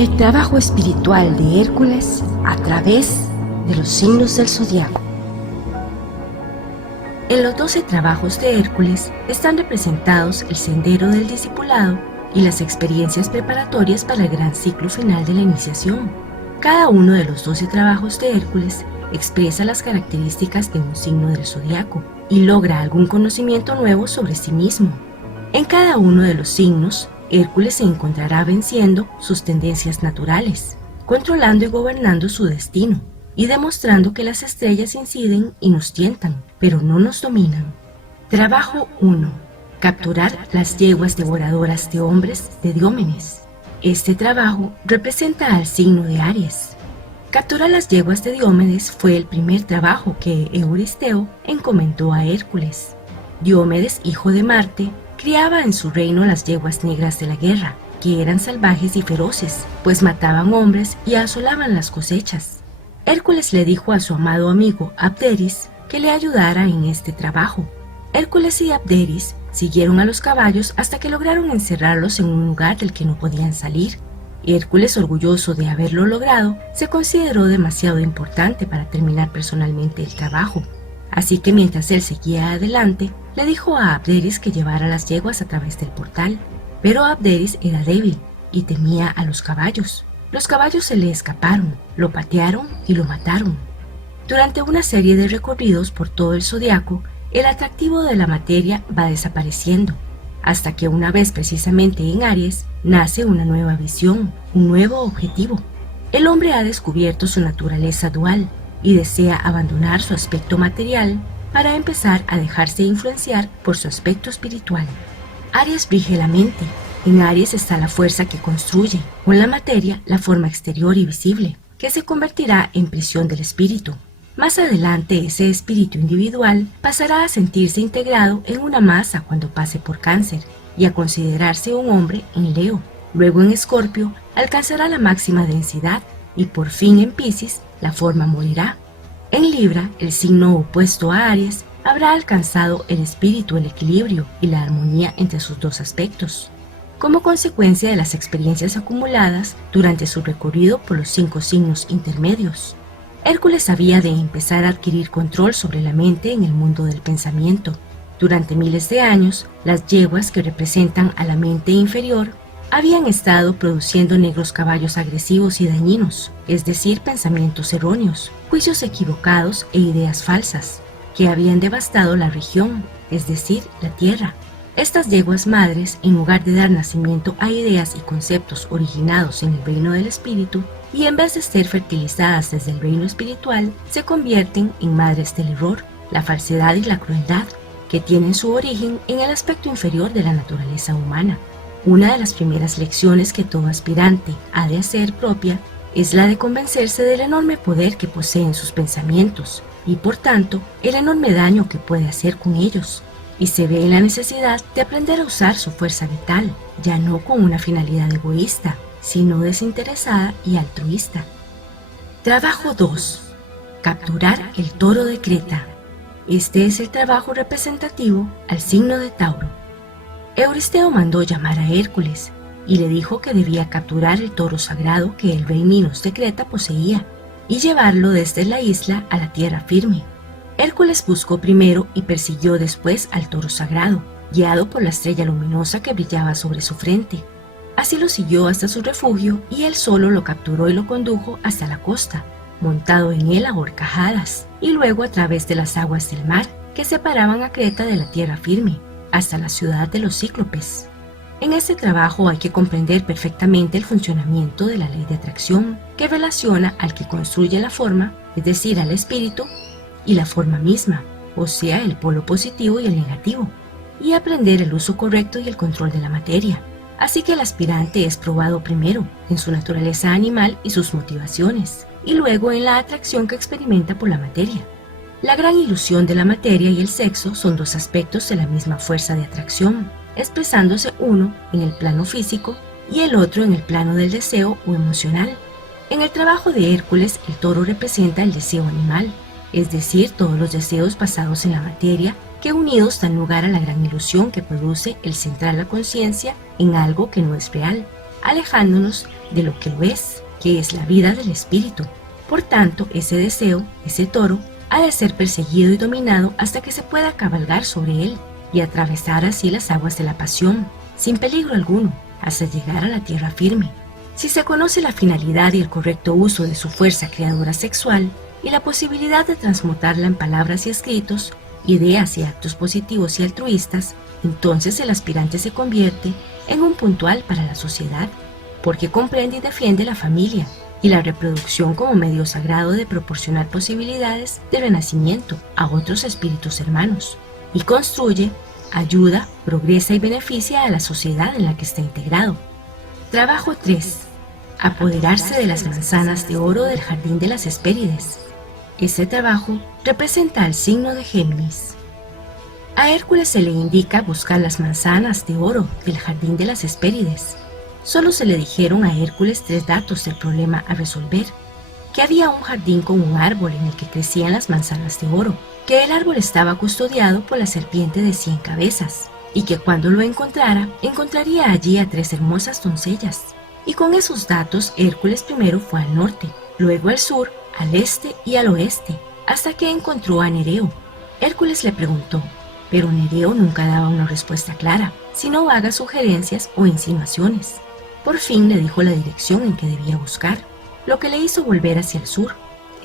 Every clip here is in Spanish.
El trabajo espiritual de Hércules a través de los signos del zodiaco. En los 12 trabajos de Hércules están representados el sendero del discipulado y las experiencias preparatorias para el gran ciclo final de la iniciación. Cada uno de los 12 trabajos de Hércules expresa las características de un signo del zodiaco y logra algún conocimiento nuevo sobre sí mismo. En cada uno de los signos, Hércules se encontrará venciendo sus tendencias naturales, controlando y gobernando su destino, y demostrando que las estrellas inciden y nos tientan, pero no nos dominan. Trabajo 1. Capturar las yeguas devoradoras de hombres de Diómedes. Este trabajo representa al signo de Aries. Capturar las yeguas de Diómedes fue el primer trabajo que Euristeo encomendó a Hércules. Diómedes, hijo de Marte, criaba en su reino las yeguas negras de la guerra, que eran salvajes y feroces, pues mataban hombres y asolaban las cosechas. Hércules le dijo a su amado amigo Abderis que le ayudara en este trabajo. Hércules y Abderis siguieron a los caballos hasta que lograron encerrarlos en un lugar del que no podían salir. Hércules, orgulloso de haberlo logrado, se consideró demasiado importante para terminar personalmente el trabajo. Así que mientras él seguía adelante, le dijo a Abderis que llevara las yeguas a través del portal. Pero Abderis era débil y temía a los caballos. Los caballos se le escaparon, lo patearon y lo mataron. Durante una serie de recorridos por todo el zodiaco, el atractivo de la materia va desapareciendo, hasta que una vez precisamente en Aries, nace una nueva visión, un nuevo objetivo. El hombre ha descubierto su naturaleza dual y desea abandonar su aspecto material para empezar a dejarse influenciar por su aspecto espiritual. Aries rige la mente. En Aries está la fuerza que construye, con la materia, la forma exterior y visible, que se convertirá en prisión del espíritu. Más adelante, ese espíritu individual pasará a sentirse integrado en una masa cuando pase por Cáncer y a considerarse un hombre en Leo. Luego en Escorpio alcanzará la máxima densidad y por fin en Piscis la forma morirá. En Libra, el signo opuesto a Aries, habrá alcanzado el espíritu, el equilibrio y la armonía entre sus dos aspectos. Como consecuencia de las experiencias acumuladas durante su recorrido por los 5 signos intermedios, Hércules había de empezar a adquirir control sobre la mente en el mundo del pensamiento. Durante miles de años, las yeguas que representan a la mente inferior habían estado produciendo negros caballos agresivos y dañinos, es decir, pensamientos erróneos, juicios equivocados e ideas falsas, que habían devastado la región, es decir, la tierra. Estas yeguas madres, en lugar de dar nacimiento a ideas y conceptos originados en el reino del espíritu, y en vez de ser fertilizadas desde el reino espiritual, se convierten en madres del error, la falsedad y la crueldad, que tienen su origen en el aspecto inferior de la naturaleza humana. Una de las primeras lecciones que todo aspirante ha de hacer propia es la de convencerse del enorme poder que poseen sus pensamientos y, por tanto, el enorme daño que puede hacer con ellos, y se ve en la necesidad de aprender a usar su fuerza vital, ya no con una finalidad egoísta, sino desinteresada y altruista. Trabajo 2. Capturar el toro de Creta. Este es el trabajo representativo al signo de Tauro. Euristeo mandó llamar a Hércules y le dijo que debía capturar el toro sagrado que el rey Minos de Creta poseía y llevarlo desde la isla a la tierra firme. Hércules buscó primero y persiguió después al toro sagrado, guiado por la estrella luminosa que brillaba sobre su frente. Así lo siguió hasta su refugio y él solo lo capturó y lo condujo hasta la costa, montado en él a horcajadas, y luego a través de las aguas del mar que separaban a Creta de la tierra firme, hasta la ciudad de los cíclopes. En este trabajo hay que comprender perfectamente el funcionamiento de la ley de atracción que relaciona al que construye la forma, es decir, al espíritu, y la forma misma, o sea, el polo positivo y el negativo, y aprender el uso correcto y el control de la materia. Así que el aspirante es probado primero en su naturaleza animal y sus motivaciones, y luego en la atracción que experimenta por la materia. La gran ilusión de la materia y el sexo son dos aspectos de la misma fuerza de atracción, expresándose uno en el plano físico y el otro en el plano del deseo o emocional. En el trabajo de Hércules, el toro representa el deseo animal, es decir, todos los deseos basados en la materia que unidos dan lugar a la gran ilusión que produce el centrar la conciencia en algo que no es real. alejándonos de lo que lo es, que es la vida del espíritu. Por tanto, ese deseo, ese toro, ha de ser perseguido y dominado hasta que se pueda cabalgar sobre él y atravesar así las aguas de la pasión, sin peligro alguno, hasta llegar a la tierra firme. Si se conoce la finalidad y el correcto uso de su fuerza creadora sexual y la posibilidad de transmutarla en palabras y escritos, ideas y actos positivos y altruistas, entonces el aspirante se convierte en un puntual para la sociedad, porque comprende y defiende la familia y la reproducción como medio sagrado de proporcionar posibilidades de renacimiento a otros espíritus hermanos, y construye, ayuda, progresa y beneficia a la sociedad en la que está integrado. Trabajo 3. Apoderarse de las manzanas de oro del jardín de las Hespérides. Este trabajo representa al signo de Géminis. A Hércules se le indica buscar las manzanas de oro del jardín de las Hespérides. Solo se le dijeron a Hércules 3 datos del problema a resolver: que había un jardín con un árbol en el que crecían las manzanas de oro, que el árbol estaba custodiado por la serpiente de 100 cabezas, y que cuando lo encontrara, encontraría allí a 3 hermosas doncellas. Y con esos datos, Hércules primero fue al norte, luego al sur, al este y al oeste, hasta que encontró a Nereo. Hércules le preguntó, pero Nereo nunca daba una respuesta clara, sino vagas sugerencias o insinuaciones. Por fin le dijo la dirección en que debía buscar, lo que le hizo volver hacia el sur,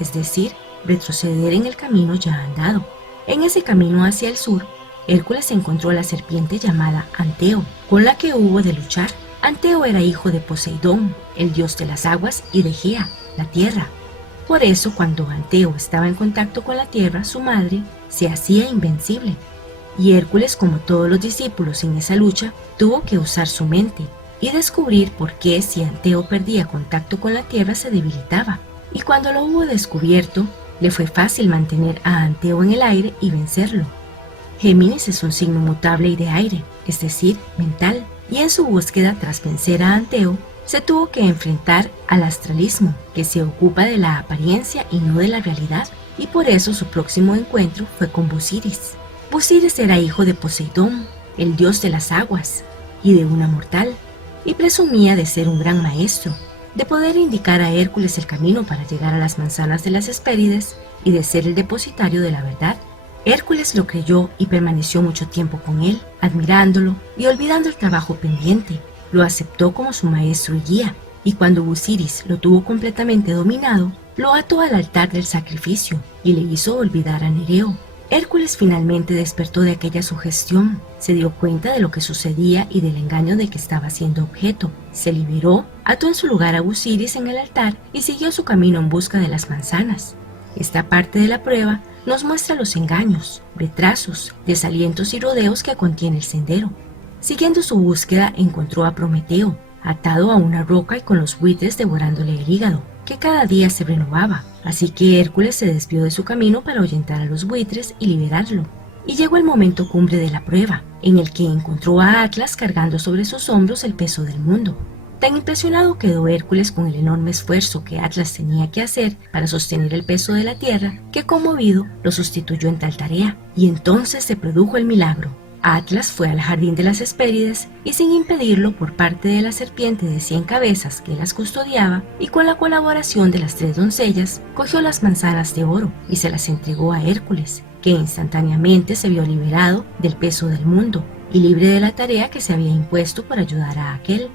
es decir, retroceder en el camino ya andado. En ese camino hacia el sur, Hércules encontró a la serpiente llamada Anteo, con la que hubo de luchar. Anteo era hijo de Poseidón, el dios de las aguas, y de Gea, la tierra. Por eso, cuando Anteo estaba en contacto con la tierra, su madre se hacía invencible. Y Hércules, como todos los discípulos en esa lucha, tuvo que usar su mente y descubrir por qué, si Anteo perdía contacto con la tierra, se debilitaba. Y cuando lo hubo descubierto, le fue fácil mantener a Anteo en el aire y vencerlo. Géminis es un signo mutable y de aire, es decir, mental, y en su búsqueda tras vencer a Anteo, se tuvo que enfrentar al astralismo, que se ocupa de la apariencia y no de la realidad, y por eso su próximo encuentro fue con Busiris. Busiris era hijo de Poseidón, el dios de las aguas, y de una mortal, y presumía de ser un gran maestro, de poder indicar a Hércules el camino para llegar a las manzanas de las Hespérides y de ser el depositario de la verdad. Hércules lo creyó y permaneció mucho tiempo con él, admirándolo y olvidando el trabajo pendiente. Lo aceptó como su maestro y guía, y cuando Busiris lo tuvo completamente dominado, lo ató al altar del sacrificio y le hizo olvidar a Nereo. Hércules finalmente despertó de aquella sugestión, se dio cuenta de lo que sucedía y del engaño de que estaba siendo objeto, se liberó, ató en su lugar a Busiris en el altar y siguió su camino en busca de las manzanas. Esta parte de la prueba nos muestra los engaños, retrasos, desalientos y rodeos que contiene el sendero. Siguiendo su búsqueda, encontró a Prometeo, atado a una roca y con los buitres devorándole el hígado, que cada día se renovaba, así que Hércules se desvió de su camino para ahuyentar a los buitres y liberarlo. Y llegó el momento cumbre de la prueba, en el que encontró a Atlas cargando sobre sus hombros el peso del mundo. Tan impresionado quedó Hércules con el enorme esfuerzo que Atlas tenía que hacer para sostener el peso de la tierra, que conmovido lo sustituyó en tal tarea, y entonces se produjo el milagro. Atlas fue al jardín de las Hespérides y, sin impedirlo por parte de la serpiente de 100 cabezas que las custodiaba, y con la colaboración de las 3 doncellas, cogió las manzanas de oro y se las entregó a Hércules, que instantáneamente se vio liberado del peso del mundo y libre de la tarea que se había impuesto por ayudar a aquel.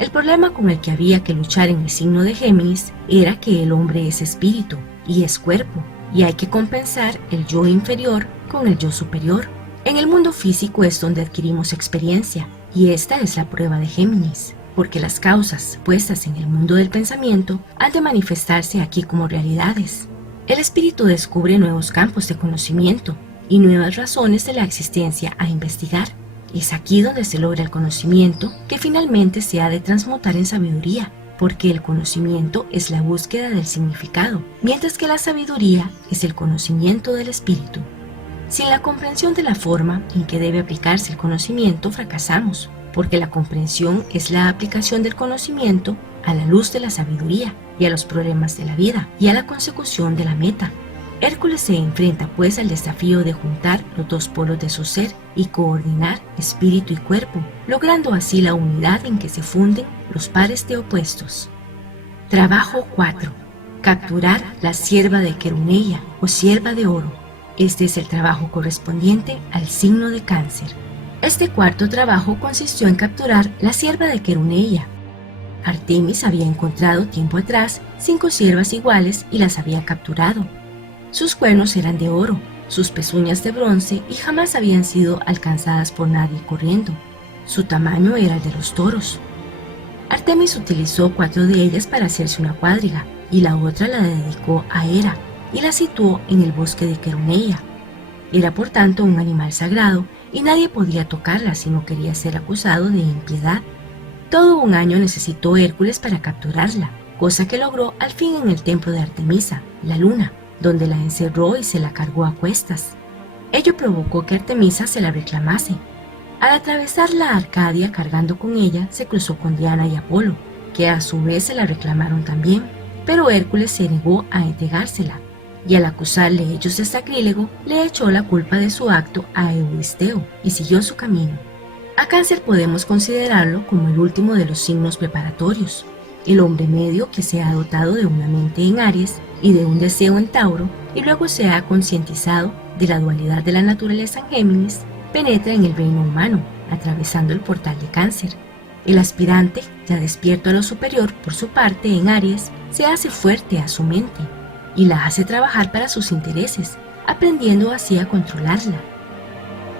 El problema con el que había que luchar en el signo de Géminis era que el hombre es espíritu y es cuerpo, y hay que compensar el yo inferior con el yo superior. En el mundo físico es donde adquirimos experiencia, y esta es la prueba de Géminis, porque las causas puestas en el mundo del pensamiento han de manifestarse aquí como realidades. El espíritu descubre nuevos campos de conocimiento y nuevas razones de la existencia a investigar. Es aquí donde se logra el conocimiento que finalmente se ha de transmutar en sabiduría, porque el conocimiento es la búsqueda del significado, mientras que la sabiduría es el conocimiento del espíritu. Sin la comprensión de la forma en que debe aplicarse el conocimiento, fracasamos, porque la comprensión es la aplicación del conocimiento a la luz de la sabiduría y a los problemas de la vida y a la consecución de la meta. Hércules se enfrenta pues al desafío de juntar los dos polos de su ser y coordinar espíritu y cuerpo, logrando así la unidad en que se funden los pares de opuestos. Trabajo 4. Capturar la cierva de Queruneia o cierva de oro. Este es el trabajo correspondiente al signo de Cáncer. Este cuarto trabajo consistió en capturar la cierva de Queruneia. Artemis había encontrado tiempo atrás 5 ciervas iguales y las había capturado. Sus cuernos eran de oro, sus pezuñas de bronce y jamás habían sido alcanzadas por nadie corriendo. Su tamaño era el de los toros. Artemis utilizó 4 de ellas para hacerse una cuadriga y la otra la dedicó a Hera y la situó en el bosque de Queruneia. Era por tanto un animal sagrado y nadie podía tocarla si no quería ser acusado de impiedad. Todo un año necesitó Hércules para capturarla, cosa que logró al fin en el templo de Artemisa, la luna, donde la encerró y se la cargó a cuestas. Ello provocó que Artemisa se la reclamase. Al atravesar la Arcadia cargando con ella, se cruzó con Diana y Apolo, que a su vez se la reclamaron también, pero Hércules se negó a entregársela, y al acusarle ellos de sacrílego, le echó la culpa de su acto a Euristeo y siguió su camino. A Cáncer podemos considerarlo como el último de los signos preparatorios, el hombre medio que se ha dotado de una mente en Aries y de un deseo en Tauro, y luego se ha concientizado de la dualidad de la naturaleza en Géminis, penetra en el reino humano, atravesando el portal de Cáncer. El aspirante, ya despierto a lo superior por su parte en Aries, se hace fuerte a su mente y la hace trabajar para sus intereses, aprendiendo así a controlarla.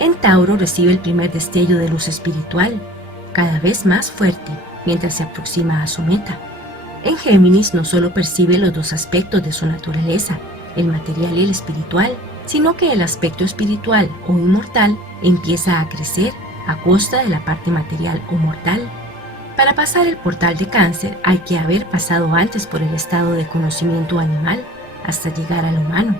En Tauro recibe el primer destello de luz espiritual, cada vez más fuerte, mientras se aproxima a su meta. En Géminis no solo percibe los dos aspectos de su naturaleza, el material y el espiritual, sino que el aspecto espiritual o inmortal empieza a crecer a costa de la parte material o mortal. Para pasar el portal de Cáncer hay que haber pasado antes por el estado de conocimiento animal hasta llegar al humano.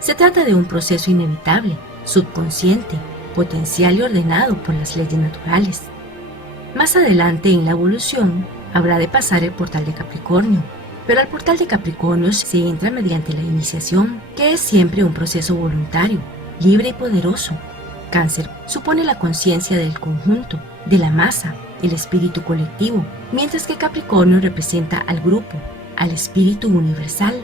Se trata de un proceso inevitable, subconsciente, potencial y ordenado por las leyes naturales. Más adelante en la evolución habrá de pasar el portal de Capricornio, pero al portal de Capricornio se entra mediante la iniciación, que es siempre un proceso voluntario, libre y poderoso. Cáncer supone la conciencia del conjunto, de la masa, el espíritu colectivo, mientras que Capricornio representa al grupo, al espíritu universal.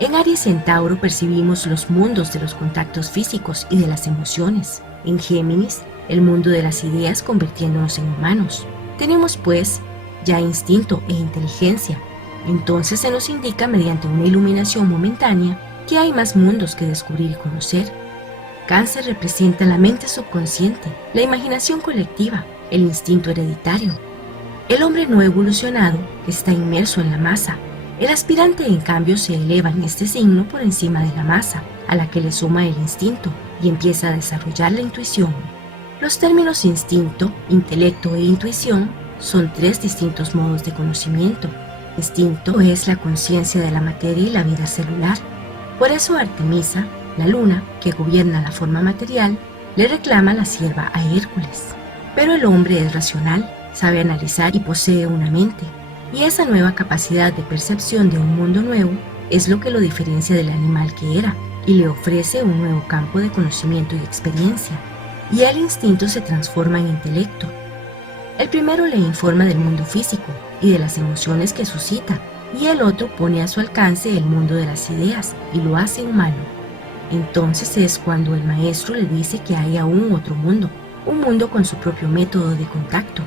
En Aries y en Tauro percibimos los mundos de los contactos físicos y de las emociones. En Géminis, el mundo de las ideas convirtiéndonos en humanos. Tenemos pues ya instinto e inteligencia. Entonces se nos indica mediante una iluminación momentánea que hay más mundos que descubrir y conocer. Cáncer representa la mente subconsciente, la imaginación colectiva, el instinto hereditario. El hombre no evolucionado está inmerso en la masa. El aspirante en cambio se eleva en este signo por encima de la masa, a la que le suma el instinto y empieza a desarrollar la intuición. Los términos instinto, intelecto e intuición son 3 distintos modos de conocimiento. Instinto es la conciencia de la materia y la vida celular. Por eso Artemisa, la luna, que gobierna la forma material, le reclama la cierva a Hércules. Pero el hombre es racional, sabe analizar y posee una mente. Y esa nueva capacidad de percepción de un mundo nuevo es lo que lo diferencia del animal que era y le ofrece un nuevo campo de conocimiento y experiencia. Y el instinto se transforma en intelecto. El primero le informa del mundo físico y de las emociones que suscita, y el otro pone a su alcance el mundo de las ideas y lo hace humano. Entonces es cuando el maestro le dice que hay aún otro mundo, un mundo con su propio método de contacto.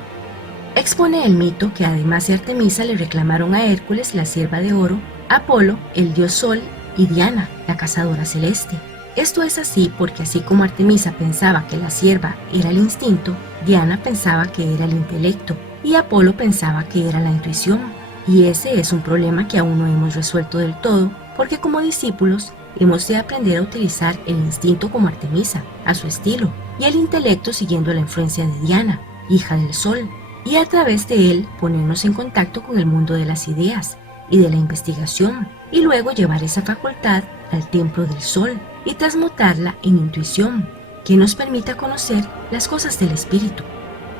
Expone el mito que además de Artemisa le reclamaron a Hércules la cierva de oro, Apolo, el dios Sol, y Diana, la cazadora celeste. Esto es así porque así como Artemisa pensaba que la cierva era el instinto, Diana pensaba que era el intelecto y Apolo pensaba que era la intuición. Y ese es un problema que aún no hemos resuelto del todo, porque como discípulos hemos de aprender a utilizar el instinto como Artemisa, a su estilo, y el intelecto siguiendo la influencia de Diana, hija del Sol, y a través de él ponernos en contacto con el mundo de las ideas y de la investigación, y luego llevar esa facultad al templo del Sol y transmutarla en intuición, que nos permita conocer las cosas del espíritu.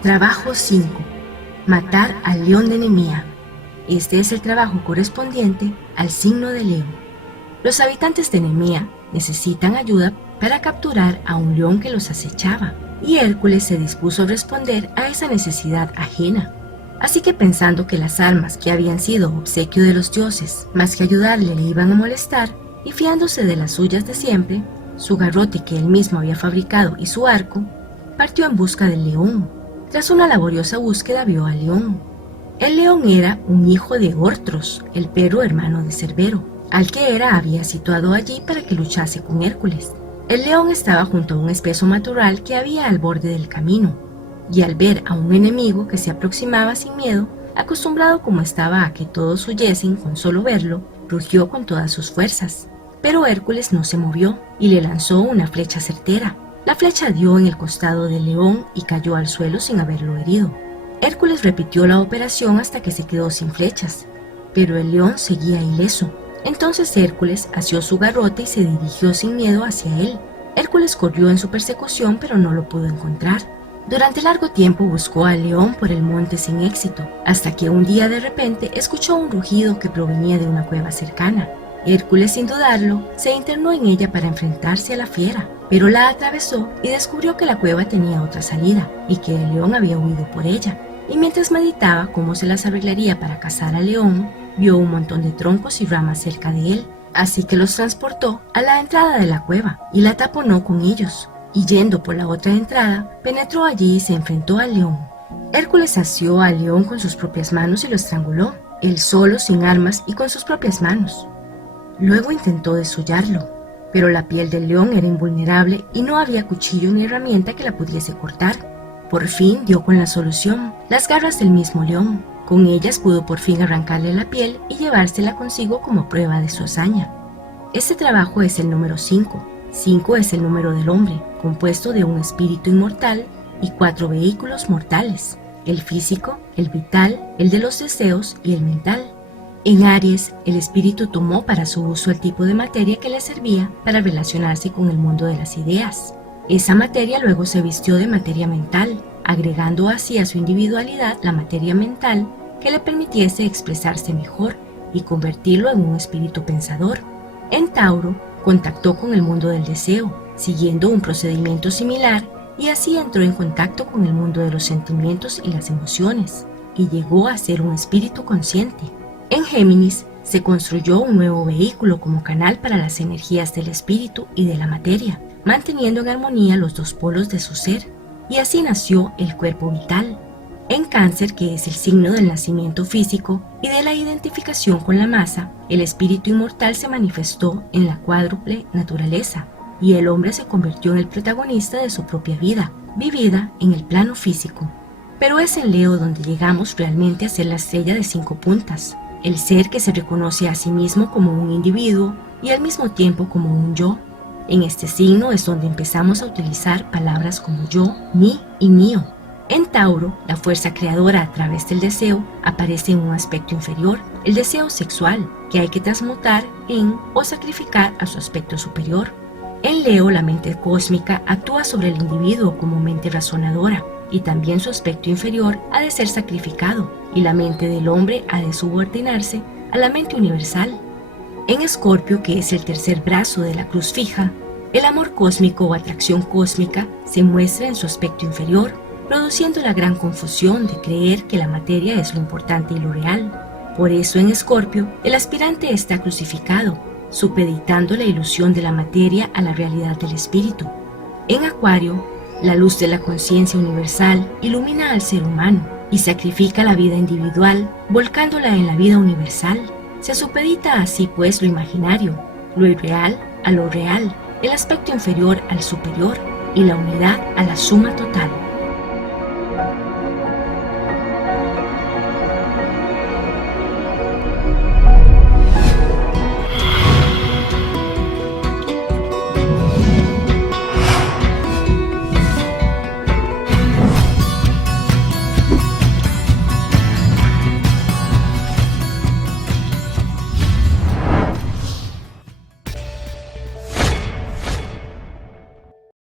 Trabajo 5. Matar al león de Nemea. Este es el trabajo correspondiente al signo de Leo. Los habitantes de Nemea necesitan ayuda para capturar a un león que los acechaba, y Hércules se dispuso a responder a esa necesidad ajena. Así que pensando que las armas que habían sido obsequio de los dioses, más que ayudarle, le iban a molestar, y fiándose de las suyas de siempre, su garrote que él mismo había fabricado y su arco, partió en busca del león. Tras una laboriosa búsqueda vio al león. El león era un hijo de Ortros, el perro hermano de Cerbero, al que Hera había situado allí para que luchase con Hércules. El león estaba junto a un espeso matorral que había al borde del camino, y al ver a un enemigo que se aproximaba sin miedo, acostumbrado como estaba a que todos huyesen con solo verlo, rugió con todas sus fuerzas. Pero Hércules no se movió y le lanzó una flecha certera. La flecha dio en el costado del león y cayó al suelo sin haberlo herido. Hércules repitió la operación hasta que se quedó sin flechas, pero el león seguía ileso. Entonces Hércules asió su garrote y se dirigió sin miedo hacia él. Hércules corrió en su persecución, pero no lo pudo encontrar. Durante largo tiempo buscó al león por el monte sin éxito, hasta que un día de repente escuchó un rugido que provenía de una cueva cercana. Hércules, sin dudarlo, se internó en ella para enfrentarse a la fiera, pero la atravesó y descubrió que la cueva tenía otra salida y que el león había huido por ella. Y mientras meditaba cómo se las arreglaría para cazar al león, vio un montón de troncos y ramas cerca de él, así que los transportó a la entrada de la cueva y la taponó con ellos, y yendo por la otra entrada, penetró allí y se enfrentó al león. Hércules asió al león con sus propias manos y lo estranguló, él solo, sin armas y con sus propias manos. Luego intentó desollarlo, pero la piel del león era invulnerable y no había cuchillo ni herramienta que la pudiese cortar. Por fin dio con la solución, las garras del mismo león. Con ellas pudo por fin arrancarle la piel y llevársela consigo como prueba de su hazaña. Este trabajo es el número 5. 5 es el número del hombre, compuesto de un espíritu inmortal y 4 vehículos mortales: el físico, el vital, el de los deseos y el mental. En Aries, el espíritu tomó para su uso el tipo de materia que le servía para relacionarse con el mundo de las ideas. Esa materia luego se vistió de materia mental, agregando así a su individualidad la materia mental que le permitiese expresarse mejor y convertirlo en un espíritu pensador. En Tauro, contactó con el mundo del deseo, siguiendo un procedimiento similar, y así entró en contacto con el mundo de los sentimientos y las emociones, y llegó a ser un espíritu consciente. En Géminis, se construyó un nuevo vehículo como canal para las energías del espíritu y de la materia, manteniendo en armonía los dos polos de su ser, y así nació el cuerpo vital. En Cáncer, que es el signo del nacimiento físico y de la identificación con la masa, el espíritu inmortal se manifestó en la cuádruple naturaleza, y el hombre se convirtió en el protagonista de su propia vida, vivida en el plano físico. Pero es en Leo donde llegamos realmente a ser la estrella de 5 puntas, el ser que se reconoce a sí mismo como un individuo y al mismo tiempo como un yo. En este signo es donde empezamos a utilizar palabras como yo, mí y mío. En Tauro, la fuerza creadora a través del deseo aparece en un aspecto inferior, el deseo sexual, que hay que transmutar en o sacrificar a su aspecto superior. En Leo, la mente cósmica actúa sobre el individuo como mente razonadora, y también su aspecto inferior ha de ser sacrificado, y la mente del hombre ha de subordinarse a la mente universal. En Escorpio, que es el tercer brazo de la cruz fija, el amor cósmico o atracción cósmica se muestra en su aspecto inferior, produciendo la gran confusión de creer que la materia es lo importante y lo real. Por eso en Escorpio, el aspirante está crucificado, supeditando la ilusión de la materia a la realidad del espíritu. En Acuario, la luz de la conciencia universal ilumina al ser humano y sacrifica la vida individual, volcándola en la vida universal. Se supedita así pues lo imaginario, lo irreal a lo real, el aspecto inferior al superior y la unidad a la suma total.